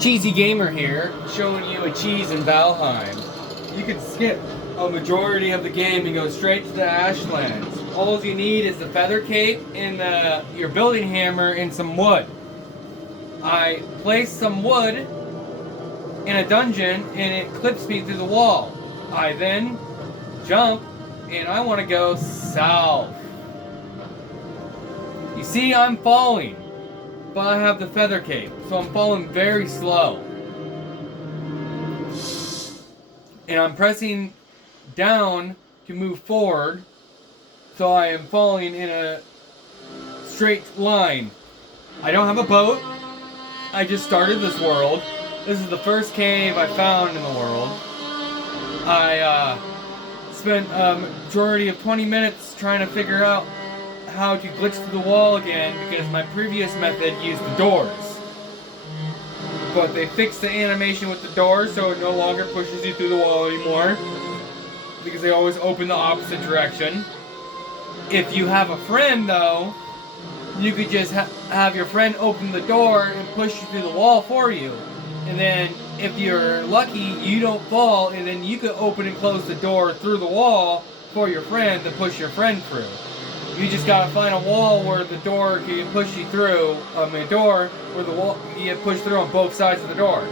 Cheesy Gamer here, showing you a cheese in Valheim. You can skip a majority of the game and go straight to the ashlands. All you need is the feather cape and your building hammer and some wood. I placed some wood in a dungeon and it clips me through the wall. I then jump and I want to go south. You see, I'm falling, but I have the feather cape, so I'm falling very slow. And I'm pressing down to move forward, so I am falling in a straight line. I don't have a boat. I just started this world. This is the first cave I found in the world. I spent a majority of 20 minutes trying to figure out how to glitch through the wall again because my previous method used the doors. But they fixed the animation with the doors so it no longer pushes you through the wall anymore because they always open the opposite direction. If you have a friend though, you could just have your friend open the door and push you through the wall for you. And then if you're lucky, you don't fall, and then you could open and close the door through the wall for your friend to push your friend through. You just gotta find a wall where the door can push you through. A door where the wall you get pushed through on both sides of the door.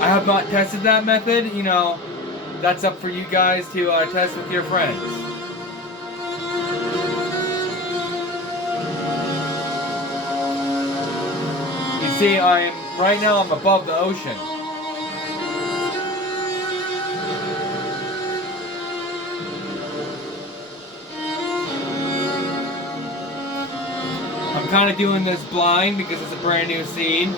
I have not tested that method. You know, that's up for you guys to test with your friends. You see, right now I'm above the ocean. I'm kind of doing this blind because it's a brand new scene.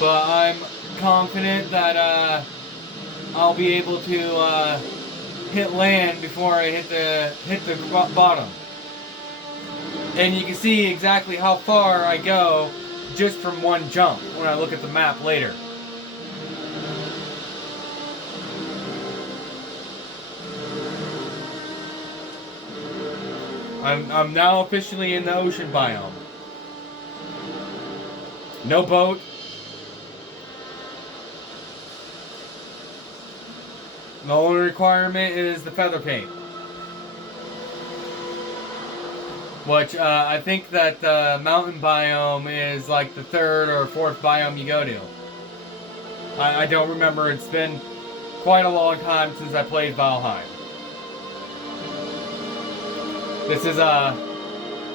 But I'm confident that I'll be able to hit land before I hit the bottom. And you can see exactly how far I go just from one jump when I look at the map later. I'm now officially in the ocean biome. No boat. The only requirement is the feather cape. Which I think that the mountain biome is like the third or fourth biome you go to. I don't remember. It's been quite a long time since I played Valheim. This is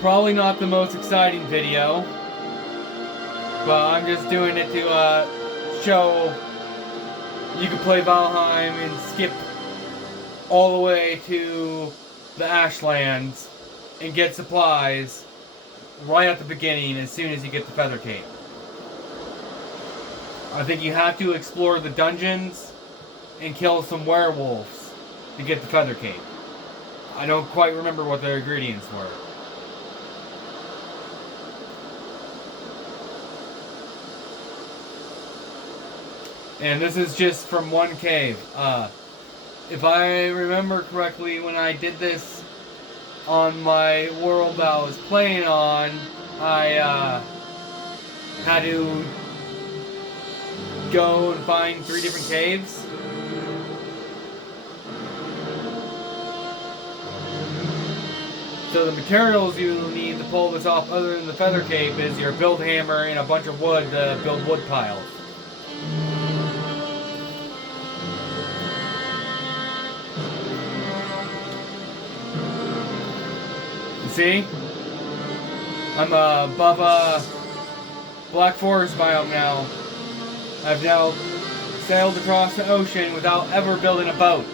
probably not the most exciting video, but I'm just doing it to show you can play Valheim and skip all the way to the ashlands and get supplies right at the beginning as soon as you get the feather cape. I think you have to explore the dungeons and kill some werewolves to get the feather cape. I don't quite remember what the ingredients were. And this is just from one cave. If I remember correctly, when I did this on my world that I was playing on, I had to go and find 3 different caves. So the materials you need to pull this off other than the feather cape is your build hammer and a bunch of wood to build wood piles. You see? I'm above a Black Forest biome now. I've now sailed across the ocean without ever building a boat.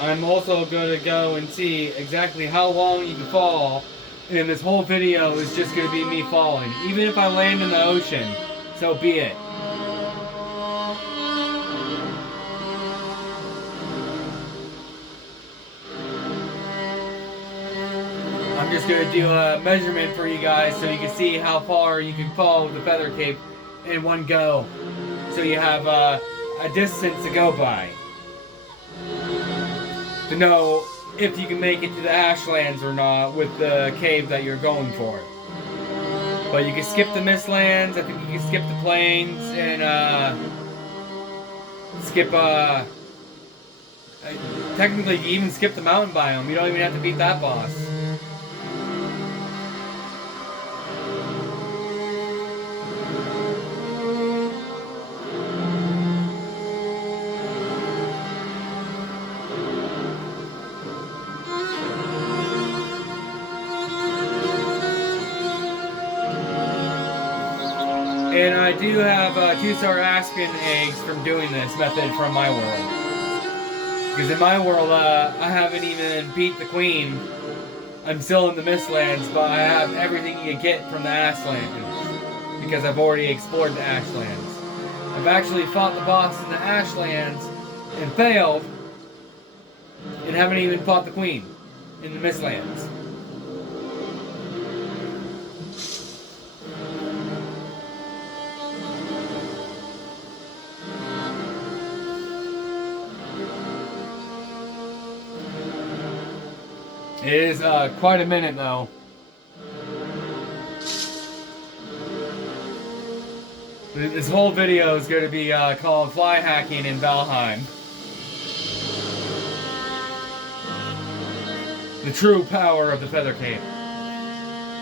I'm also going to go and see exactly how long you can fall. And this whole video is just going to be me falling. Even if I land in the ocean, so be it. I'm just going to do a measurement for you guys so you can see how far you can fall with the feather cape in one go. So you have a distance to go by. To know if you can make it to the ashlands or not with the cave that you're going for. But you can skip the mistlands, I think you can skip the plains, and skip, technically you even skip the mountain biome. You don't even have to beat that boss. And I do have 2-star Aspen eggs from doing this method from my world. Because in my world, I haven't even beat the queen. I'm still in the Mistlands, but I have everything you can get from the Ashlands. Because I've already explored the Ashlands. I've actually fought the boss in the Ashlands and failed. And haven't even fought the queen in the Mistlands. It is quite a minute though. This whole video is going to be called Fly Hacking in Valheim. The true power of the feather cape.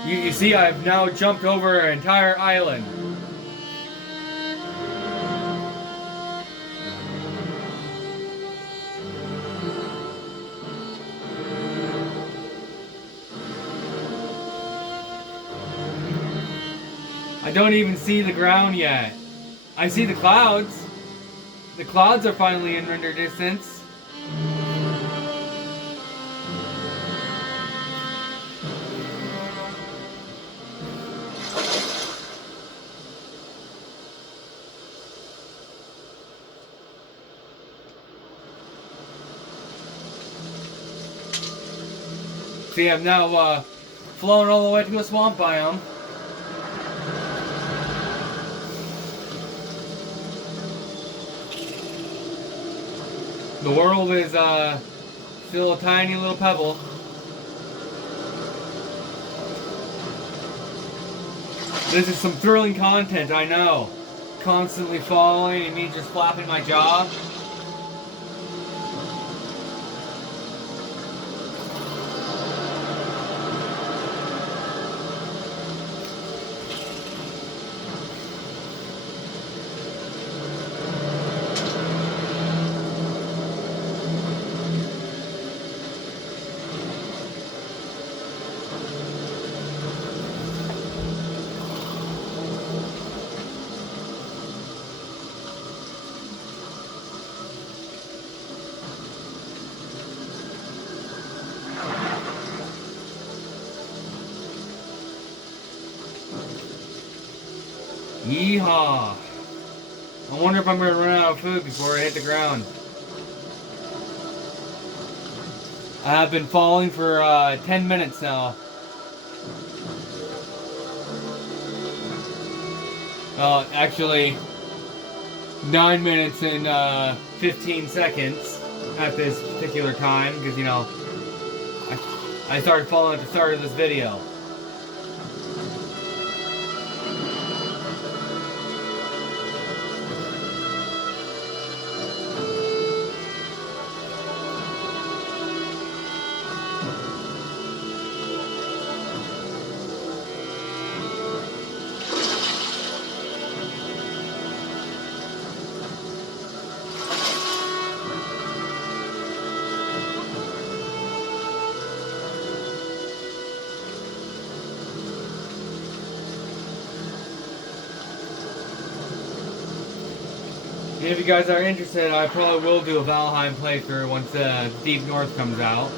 You see, I've now jumped over an entire island. I don't even see the ground yet. I see the clouds. The clouds are finally in render distance. See, I'm now flown all the way to a swamp biome. The world is still a tiny little pebble. This is some thrilling content, I know. Constantly falling and me just flapping my jaw. Yeehaw! I wonder if I'm going to run out of food before I hit the ground. I have been falling for 10 minutes now. Actually, 9 minutes and 15 seconds at this particular time, because, you know, I started falling at the start of this video. And if you guys are interested, I probably will do a Valheim playthrough once Deep North comes out.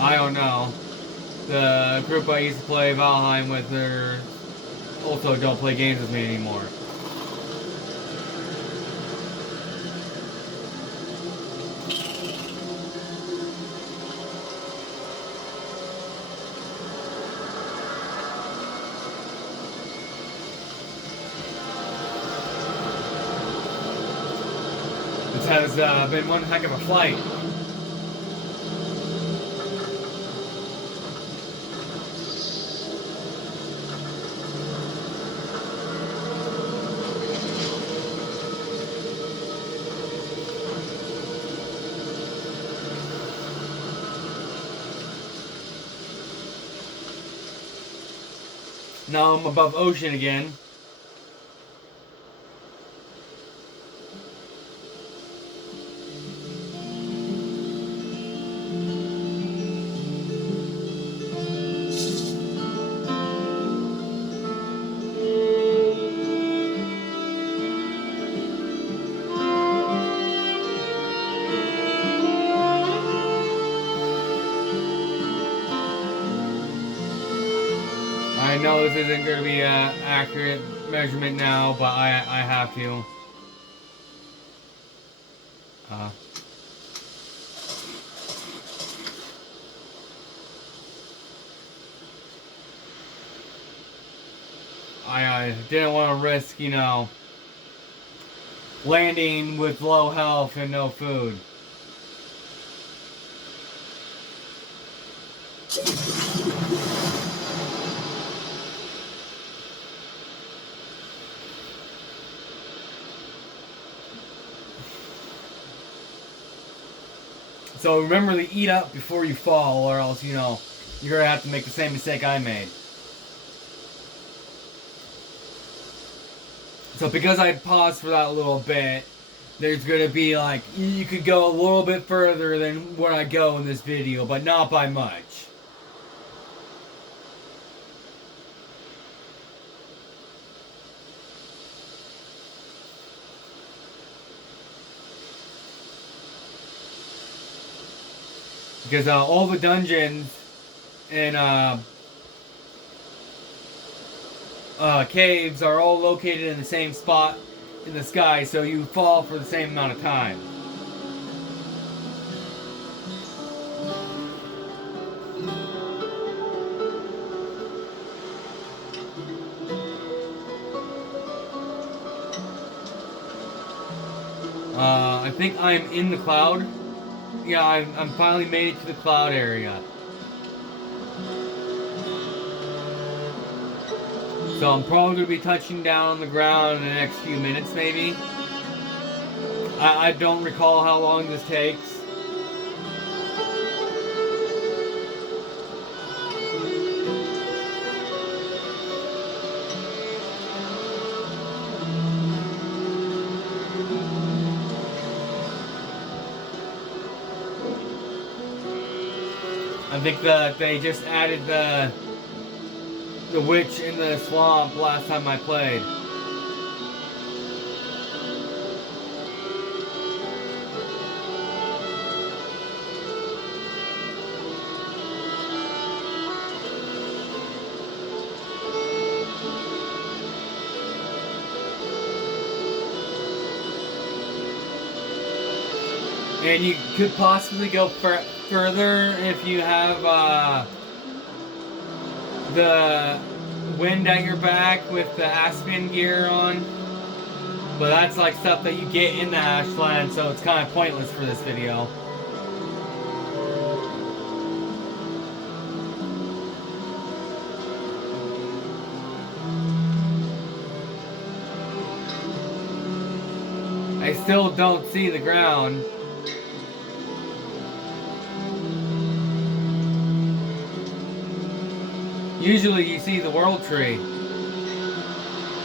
I don't know. The group I used to play Valheim with, also don't play games with me anymore. This has been one heck of a flight. Now I'm above ocean again. I know this isn't going to be an accurate measurement now, but I have to. I didn't want to risk, you know, landing with low health and no food. So remember to eat up before you fall, or else, you know, you're going to have to make the same mistake I made. So because I paused for that little bit, there's going to be like, you could go a little bit further than where I go in this video, but not by much. Because all the dungeons and caves are all located in the same spot in the sky, so you fall for the same amount of time. I think I'm in the cloud. Yeah, I'm finally made it to the cloud area. So I'm probably going to be touching down on the ground in the next few minutes, maybe. I don't recall how long this takes. I think that they just added the witch in the swamp last time I played. And you could possibly go further if you have the wind at your back with the Aspen gear on. But that's like stuff that you get in the ashlands, so it's kind of pointless for this video. I still don't see the ground. Usually you see the world tree.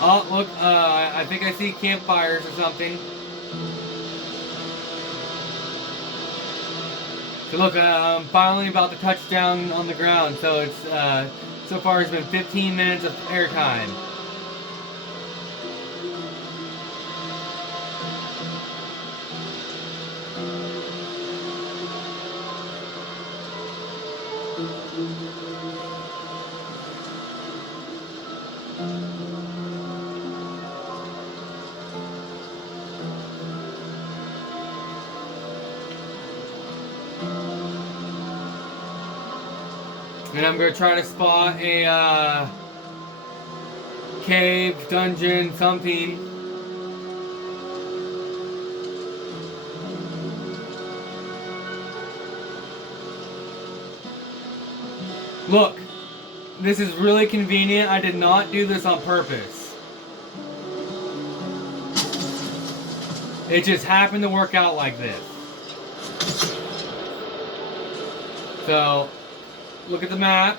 Oh, look, I think I see campfires or something. So look, I'm finally about to touch down on the ground, so it's, so far it's been 15 minutes of airtime. And I'm gonna try to spot a cave, dungeon, something. Look, this is really convenient. I did not do this on purpose. It just happened to work out like this. So, look at the map.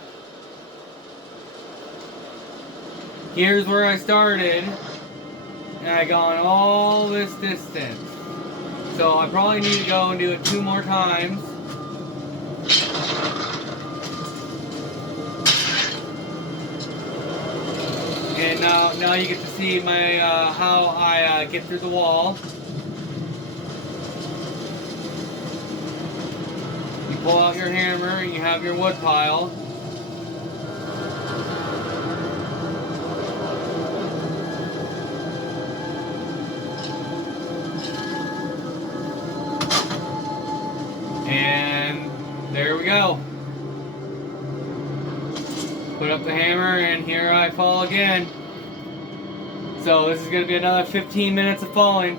Here's where I started. And I gone all this distance. So I probably need to go and do it 2 more times. And now you get to see my how I get through the wall. You pull out your hammer and you have your wood pile. And there we go. Put up the hammer and here I fall again. So this is going to be another 15 minutes of falling.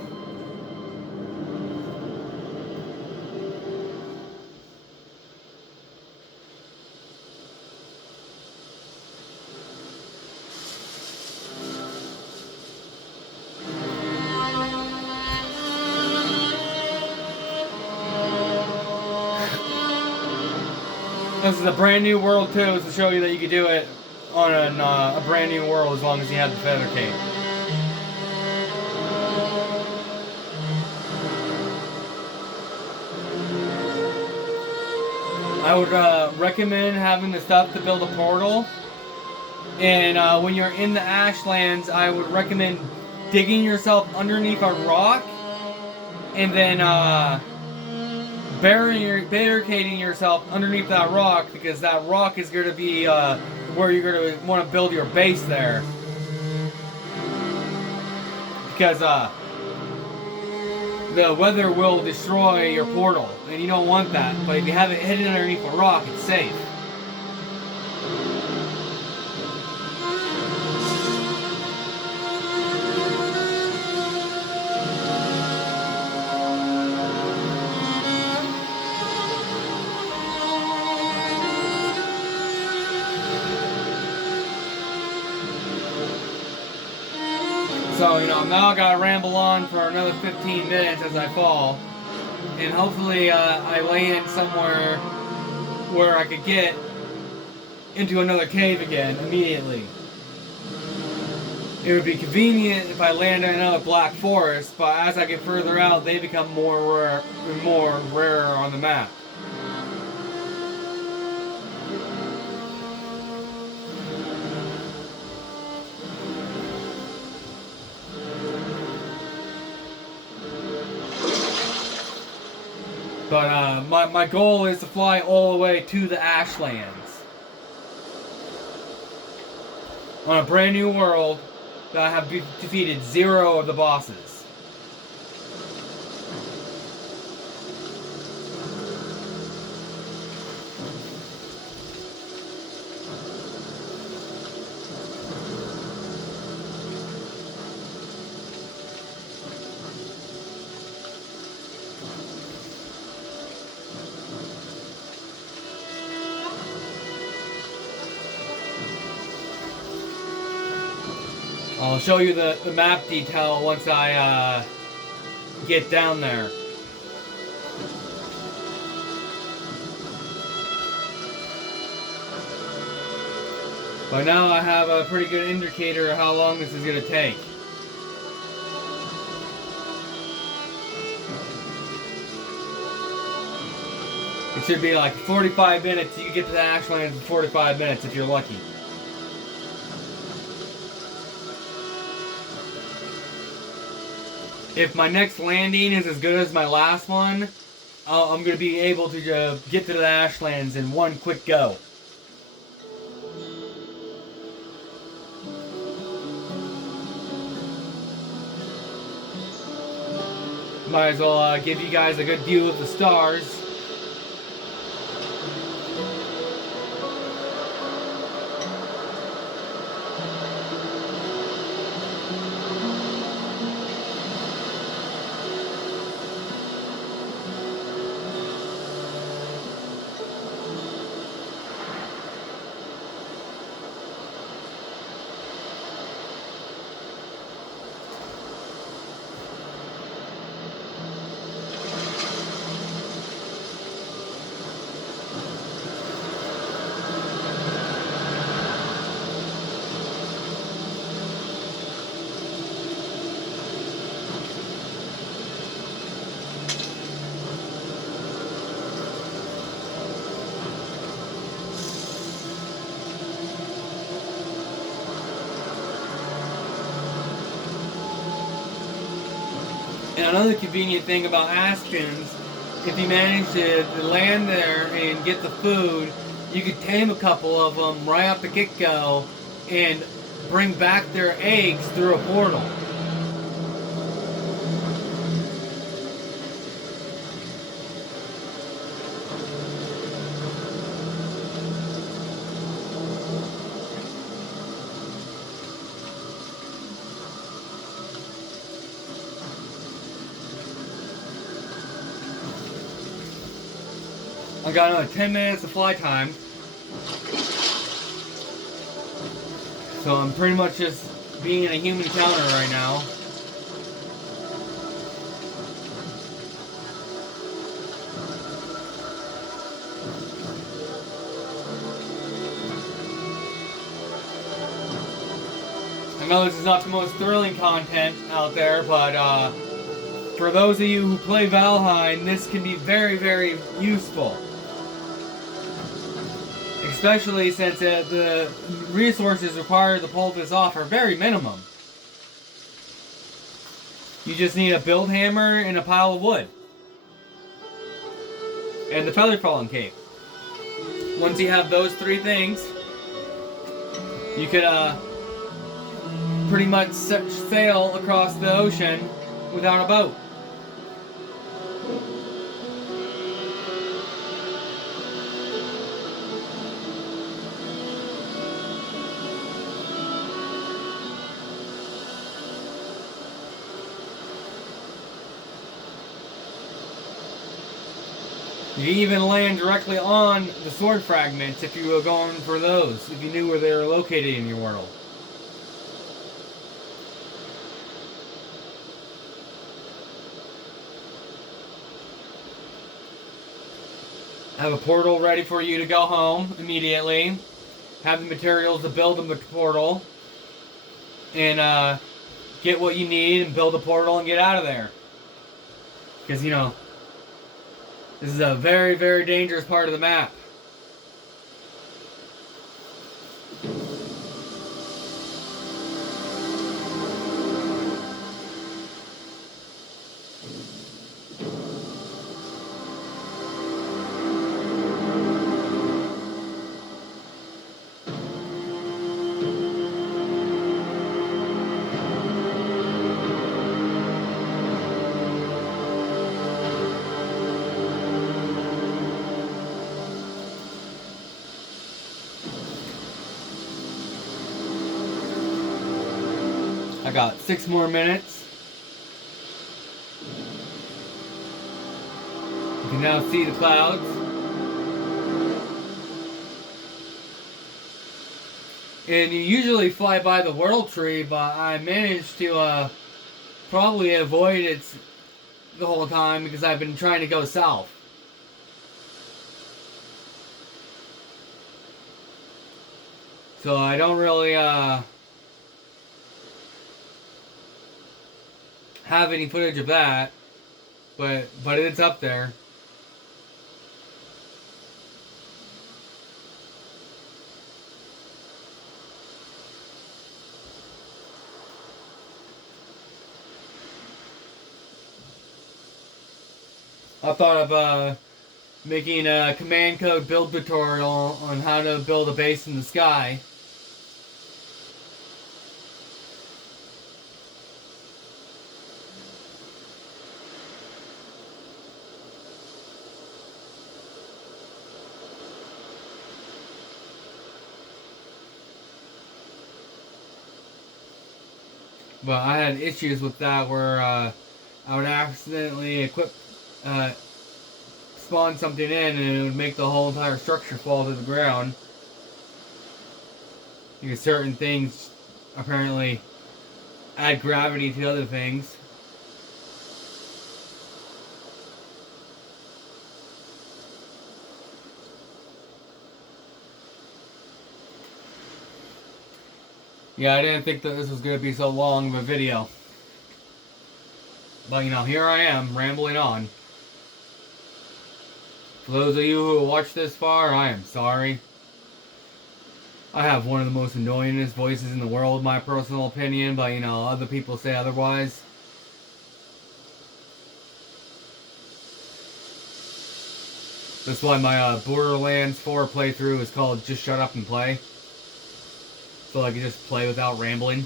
This is a brand new world too, to show you that you can do it on a brand new world as long as you have the feather cape. I would recommend having the stuff to build a portal. And when you're in the ashlands, I would recommend digging yourself underneath a rock and then barricading yourself underneath that rock, because that rock is going to be where you're going to want to build your base there. Because the weather will destroy your portal, and you don't want that. But if you have it hidden underneath a rock, it's safe. So, now I gotta ramble on for another 15 minutes as I fall. And hopefully I land somewhere where I could get into another cave again immediately. It would be convenient if I land in another black forest, but as I get further out, they become more rare on the map. But my goal is to fly all the way to the ashlands on a brand new world that I have defeated 0 of the bosses. I'll show you the map detail once I get down there. By now I have a pretty good indicator of how long this is going to take. It should be like 45 minutes. You can get to the ashlands in 45 minutes if you're lucky. If my next landing is as good as my last one, I'm going to be able to get to the ashlands in one quick go. Might as well give you guys a good view of the stars. And another convenient thing about ashlands, if you manage to land there and get the food, you could tame a couple of them right off the get-go and bring back their eggs through a portal. I got another 10 minutes of fly time. So I'm pretty much just being a human counter right now. I know this is not the most thrilling content out there, but for those of you who play Valheim, this can be very, very useful. Especially since the resources required to pull this off are very minimum. You just need a build hammer and a pile of wood. And the feather falling cape. Once you have those three things, you could pretty much sail across the ocean without a boat. You can even land directly on the sword fragments if you were going for those, if you knew where they were located in your world. I have a portal ready for you to go home immediately. Have the materials to build a portal. And get what you need and build a portal and get out of there. Because, you know, this is a very, very dangerous part of the map. I got 6 more minutes. You can now see the clouds. And you usually fly by the world tree, but I managed to probably avoid it the whole time because I've been trying to go south. So I don't really have any footage of that, but it's up there. I thought of making a command code build tutorial on how to build a base in the sky. But I had issues with that where I would accidentally spawn something in and it would make the whole entire structure fall to the ground. Because certain things apparently add gravity to other things. Yeah, I didn't think that this was going to be so long of a video. But, you know, here I am, rambling on. For those of you who watched this far, I am sorry. I have one of the most annoyingest voices in the world, my personal opinion, but, you know, other people say otherwise. That's why my Borderlands 4 playthrough is called Just Shut Up and Play. So I can just play without rambling.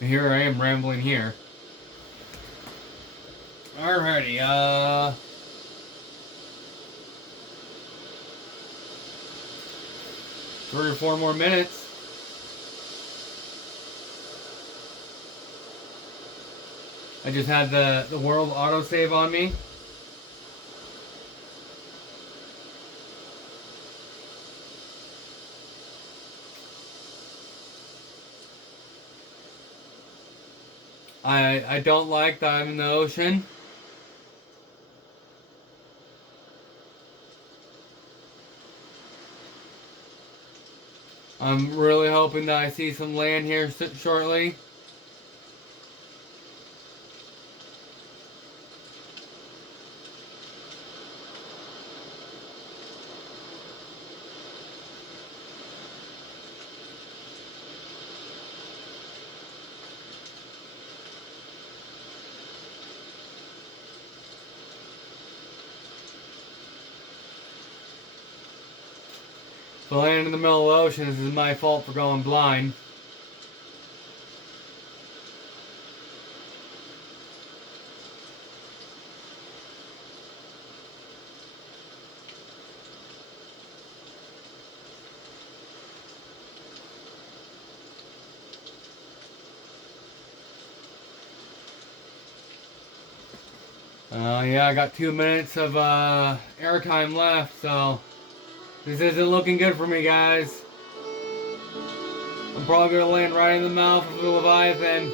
And here I am rambling here. Alrighty, 3 or 4 more minutes. I just had the world autosave on me. I don't like that I'm in the ocean. I'm really hoping that I see some land here shortly. If I land in the middle of the ocean, this is my fault for going blind. Yeah, I got 2 minutes of airtime left, so this isn't looking good for me, guys. I'm probably gonna land right in the mouth of the Leviathan.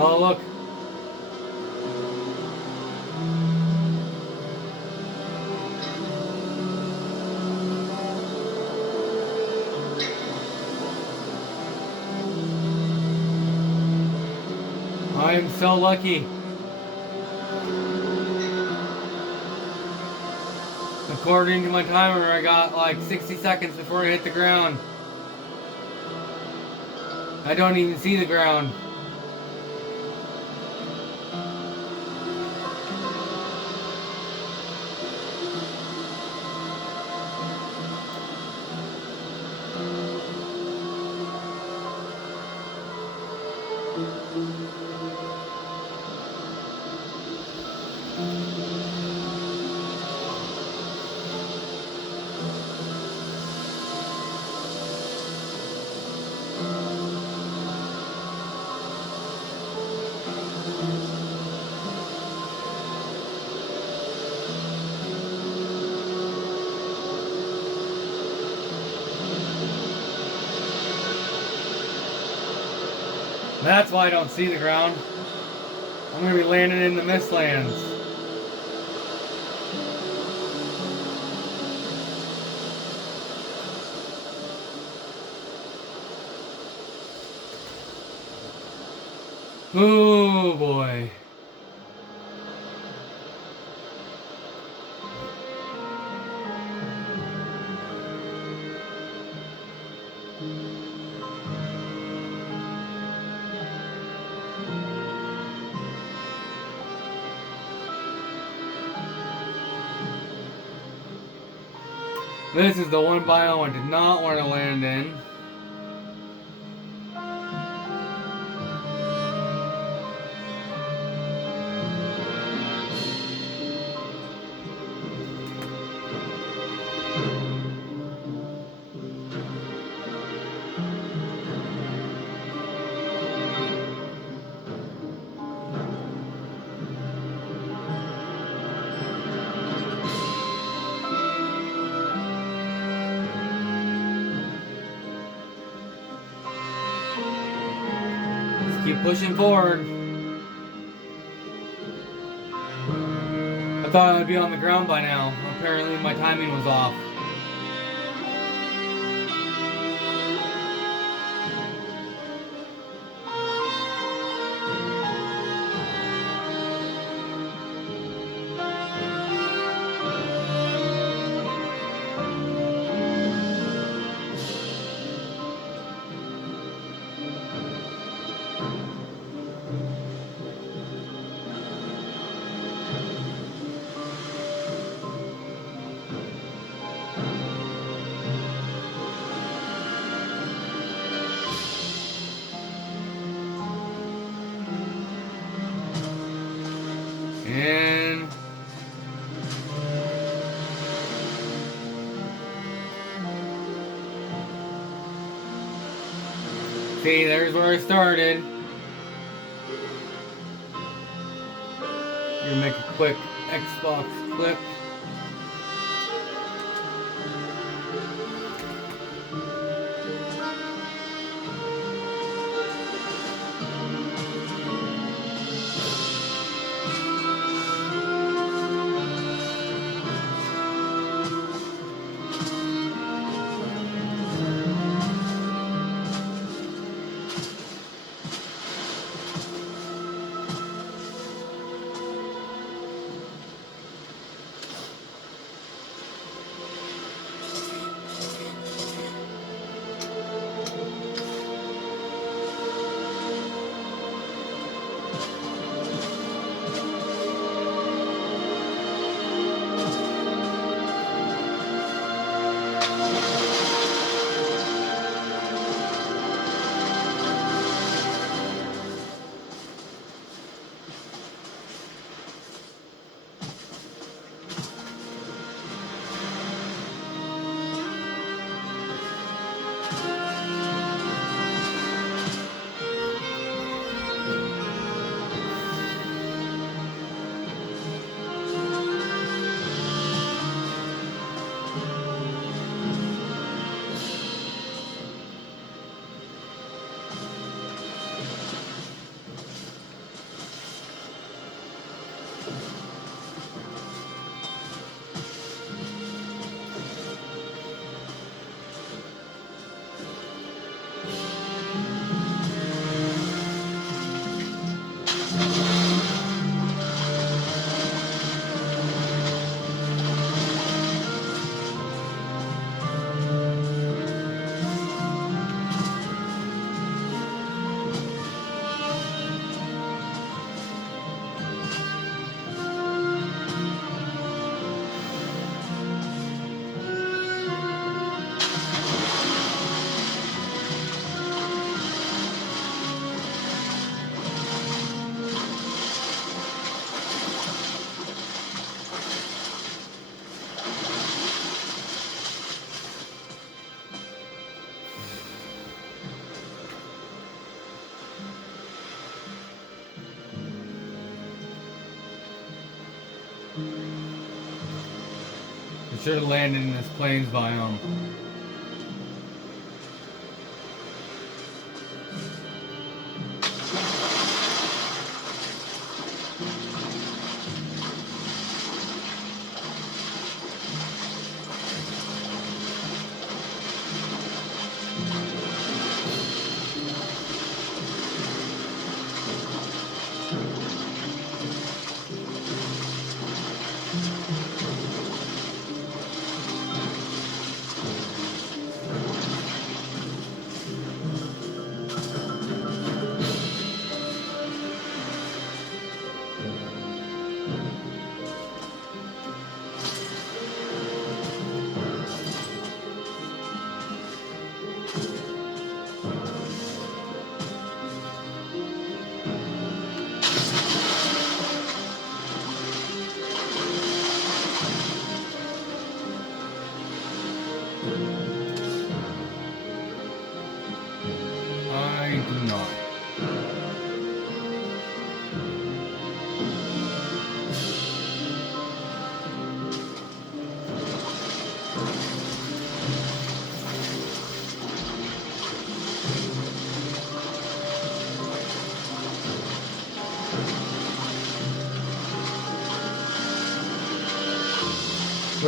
Oh, look. I am so lucky. According to my timer, I got like 60 seconds before I hit the ground. I don't even see the ground. That's why I don't see the ground. I'm gonna be landing in the Mistlands. Oh boy. This is the one biome I did not want to land in. Keep pushing forward. I thought I would be on the ground by now. Apparently my timing was off. And see, there's where I started. Gonna make a quick Xbox clip. I should have landed in this plains biome.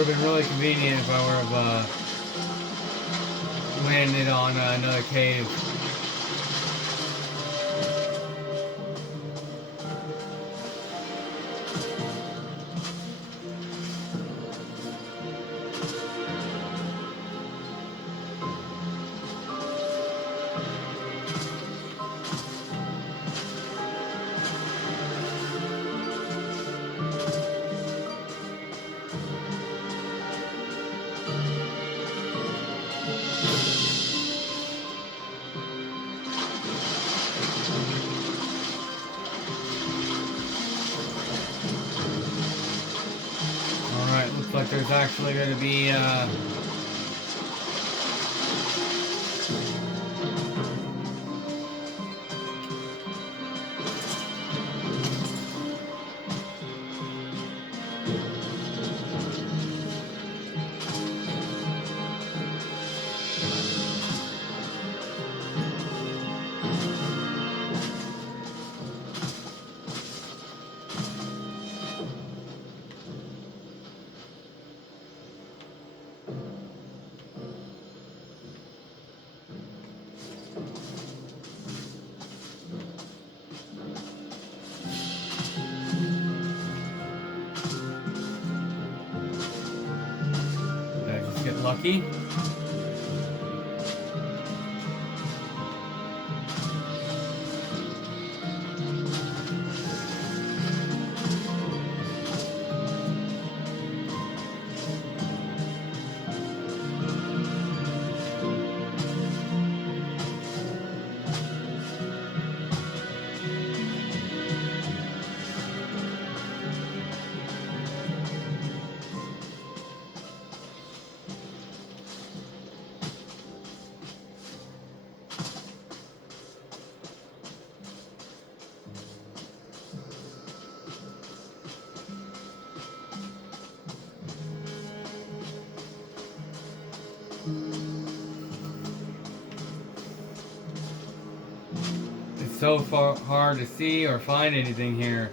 would have been really convenient if I would have landed on another cave. Alright, looks like there's actually going to be get lucky. It's so hard to see or find anything here.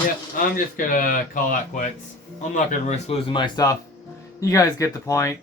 Yeah, I'm just gonna call that quits. I'm not gonna risk losing my stuff. You guys get the point.